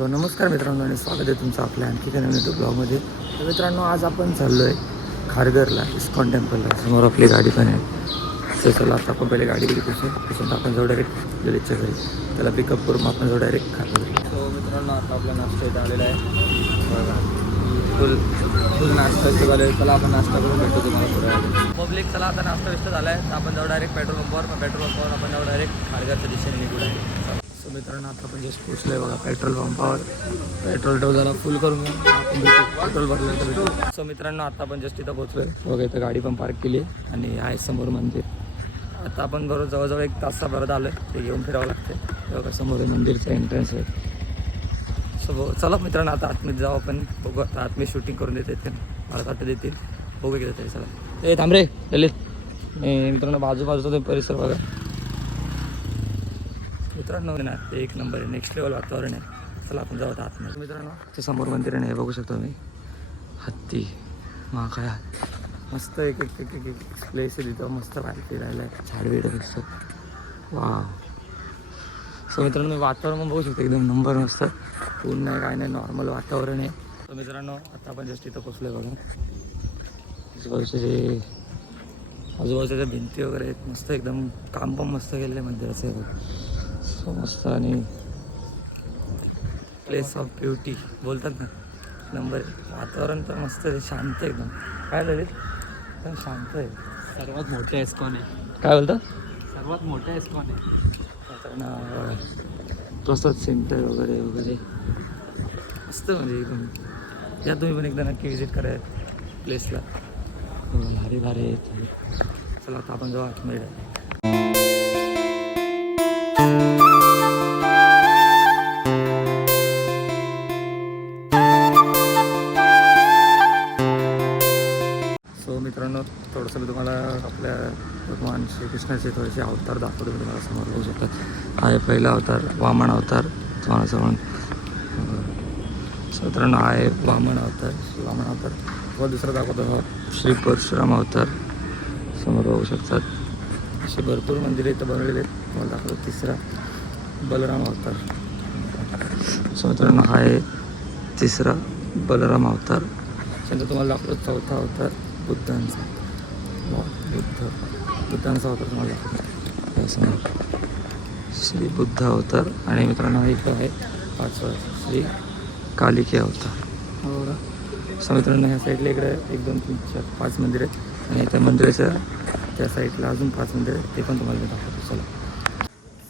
So नमस्कार मित्रांनो आणि स्वागत आहे तुमचं आपल्या आणखी काही नवीन यूट्यूब ब्लॉगमध्ये. तर मित्रांनो आज आपण चाललो आहे खारघरला, इस्कॉन टेम्पलला. समोर आपली गाडी पण आहे. तर चला आता आपण पहिले गाडी गेली त्याच्यानंतर आपण जाऊ डायरेक्ट ललितच्या घरी. त्याला पिकअप करून आपण जाऊ डायरेक्ट खारघर. सो मित्रांनो आता आपला नाश्ता इथं आलेला आहे बघा. फुल नाश्ता इथं झालं आहे. चला आपण नाश्ता करून भेटतो तुम्हाला थोड्या वेळ. पब्लिक चला आता नाश्ता विष्ट झाला आहे तर आपण जाऊ डायरेक्ट पेट्रोल पंपावर. मग पेट्रोल पंपावर आपण जाऊ डायरेक्ट खारघरच्या दिशेने निघू आहे. सो मित्रांनो आता आपण जस्ट पोचलो आहे बघा पेट्रोल पंपावर. पेट्रोल टो जरा फुल करून आपण पेट्रोल भरलं तर भेटू. सो मित्रांनो आता आपण जस्ट इथं पोचलो आहे बघा. इथं गाडी पण पार्क केली आहे आणि आहे समोर मंदिर. आता आपण बरोबर जवळजवळ 1 तासाभरात आलो आहे. ते घेऊन फिरावं लागते बघा. समोर मंदिरचं एंट्रन्स आहे. सो चला मित्रांनो आता आतमध्ये जाऊ आपण. बघू आता आतमध्ये शूटिंग करून देते ते मला वाटतं देतील. बघू घेत तरी चला. ए थांब रे ललित. मित्रांनो बाजूबाजूचा ते परिसर बघा मित्रांनो ना. ते एक नंबर आहे. नेक्स्ट लेवल वातावरण आहे. चला आपण जाऊ आतमध्ये. मित्रांनो ते समोर मंदिर आहे बघू शकतो मी. हत्ती महाकाय मस्त एक एक एक एक प्लेस आहे तिथं. मस्त बाहेर फिरायला आहे. झाडवेड मस्त वा. सो मित्रांनो वातावरण बघू शकतो एकदम नंबर मस्त. ऊन नाही काय नाही नॉर्मल वातावरण आहे. तर मित्रांनो आता आपण जस्ट इथं पोचलो आहे बघा. आजूबाजूच्या ज्या भिंती वगैरे आहेत मस्त एकदम. काम पण मस्त केलेलं आहे मंदिराचं आहे सो मस्त. आणि प्लेस ऑफ ब्युटी बोलतात ना नंबर. वातावरण तर मस्त आहे. शांत एकदम. काय झालं एकदम शांत आहे. सर्वात मोठं इस्कॉन आहे. काय बोलतं सर्वात मोठं इस्कॉन आहे. प्रसाद सेंटर वगैरे वगैरे मस्त म्हणजे एकदम. या तुम्ही पण एकदा नक्की विजिट करा प्लेसला. भारी भारी आहेत. चला आता आपण जाऊ आतमध्ये. सो मित्रांनो थोडंसं मी तुम्हाला आपल्या भगवान श्रीकृष्णाचे थोडेसे अवतार दाखवतो. तुम्हाला समोर बघू शकतात. हा आहे पहिला अवतार वामन अवतार. तुम्हाला समोर मित्रांनो आहे वामन अवतार. वामन अवतार व दुसरा दाखवतो श्री परशुराम अवतार. समोर बघू शकतात. असे भरपूर मंदिरे इथं बनवलेले आहेत. तुम्हाला दाखवतो तिसरा बलराम अवतार. सो मित्रांनो हा आहे तिसरा बलराम अवतार. त्यानंतर तुम्हाला दाखवतो चौथा अवतार बुद्धांचा. बुद्धांचा अवतार तुम्हाला दाखवतो समोर श्री बुद्ध अवतार. आणि मित्रांनो एक आहे 5वा श्री कालिके अवतार. बरोबर. सो मित्रांनो ह्या साईडला इकडे 1 2 3 4 5 मंदिर आहेत. आणि त्या मंदिराच्या त्या साईडला अजून 5 मंदिर आहेत. ते पण तुम्हाला मी दाखवतो चला.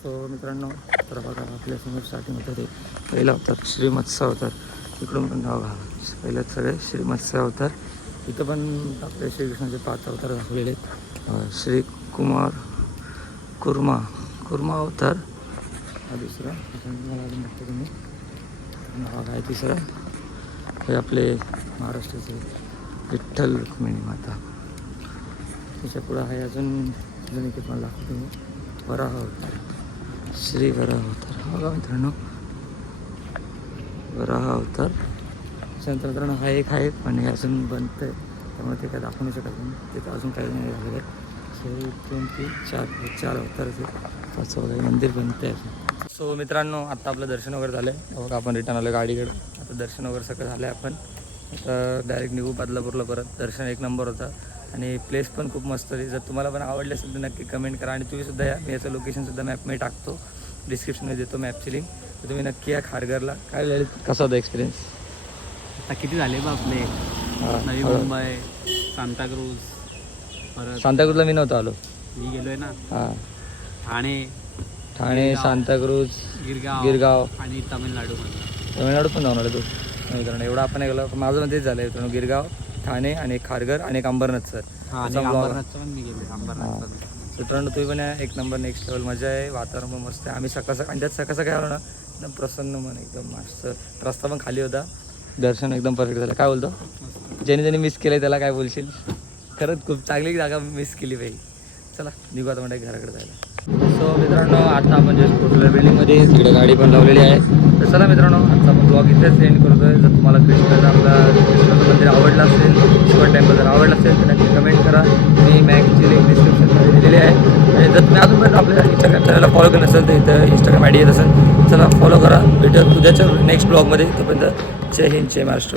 सो मित्रांनो तर बघा आपल्यासमोर स्टार्टिंग होतं ते पहिला अवतार श्री मत्स्य अवतार. इकडून पण नाव घ्या पहिल्यात सगळे श्री मत्स्य अवतार. इथं पण आपल्या श्रीकृष्णाचे 5 अवतार दाखवलेले आहेत. श्री कुर्मा अवतार हा दुसरा. मला अजून बघतो तुम्ही नाव आहे तिसरा. हे आपले महाराष्ट्राचे विठ्ठल रुक्मिणी माता. त्याच्या पुढं आहे अजून एक तुम्हाला दाखवतो मी वराह अवतार. श्री वराह अवतार हा बघा मित्रांनो वराह अवतार. त्याच्यानंतर मित्रांनो हा एक आहे पण हे अजून बनतं आहे त्यामुळे ते काय दाखवू नाही शकत नाही. तिथं अजून काही नाही झालेलं आहे. सो 1 2 3 4 अवताराचे 5 वगैरे मंदिर बनतं आहे. सो मित्रांनो आत्ता आपलं दर्शन वगैरे झालं आहे बघा. आपण रिटर्न आलो गाडीकडं. आता दर्शन वगैरे सगळं झालं आहे. आपण आता डायरेक्ट निघू बदलापूरला परत. दर्शन एक नंबर होता आणि प्लेस पण खूप मस्त होती. जर तुम्हाला पण आवडले असेल तर नक्की कमेंट करा. आणि तुम्हीसुद्धा या. मी याचं लोकेशनसुद्धा मॅपमध्ये टाकतो. डिस्क्रिप्शनमध्ये देतो मॅपची लिंक. तर तुम्ही नक्की या खारघरला. काय झालं कसा होता एक्सपिरियन्स? आता किती झाले बा आपले. नवी मुंबई, सांताक्रूज. परत सांताक्रूजला मी नव्हतो आलो. मी गेलोय ना. हां ठाणे सांताक्रूज गिरगाव आणि तमिळनाडू पण जाऊन आलो तू मित्रांनो. एवढं आपण गेलो. माझं पण तेच झालं मित्रांनो. गिरगाव ठाणे आणि खारघर आणि एक अंबरनाथ सर. पण मी गेलो अंबरनाथ. मित्रांनो तुम्ही पण एक नंबर नेक्स्ट लेवल मजा आहे. वातावरण पण मस्त आहे. आम्ही सकाळ आणि त्यात सकाळ आलो ना एकदम प्रसन्न मन एकदम मस्त. रस्ता पण खाली होता. दर्शन एकदम परफेक्ट झालं. काय बोलतो ज्याने मिस केलं त्याला काय बोलशील? खरंच खूप चांगली जागा मिस केली पाहिजे. चला निघू आता म्हणजे घराकडे जायला. सो मित्रांनो आता आपण जस्ट पोचलो बिल्डिंगमध्ये. तिकडे गाडी पण लावलेली आहे. तर चला मित्रांनो, आजचा आपण ब्लॉग इथेच एंड करतो आहे. जर तुम्हाला कृष्णाचं मंदिर आवडलं असेल, इस्कॉन टेम्पल जर आवडलं असेल तर नक्की कमेंट करा. मी मॅगची लिंक डिस्क्रिप्शनमध्ये दिलेली आहे. आणि जर तुम्ही अजूनपर्यंत आपल्या इंस्टाग्राम चॅनलला फॉलो केलं नसेल तर इथं इंस्टाग्राम आय डी येत असेल, चला फॉलो करा. भेटूया उद्याच्या नेक्स्ट ब्लॉगमध्ये. तोपर्यंत जय हिंद, जय महाराष्ट्र.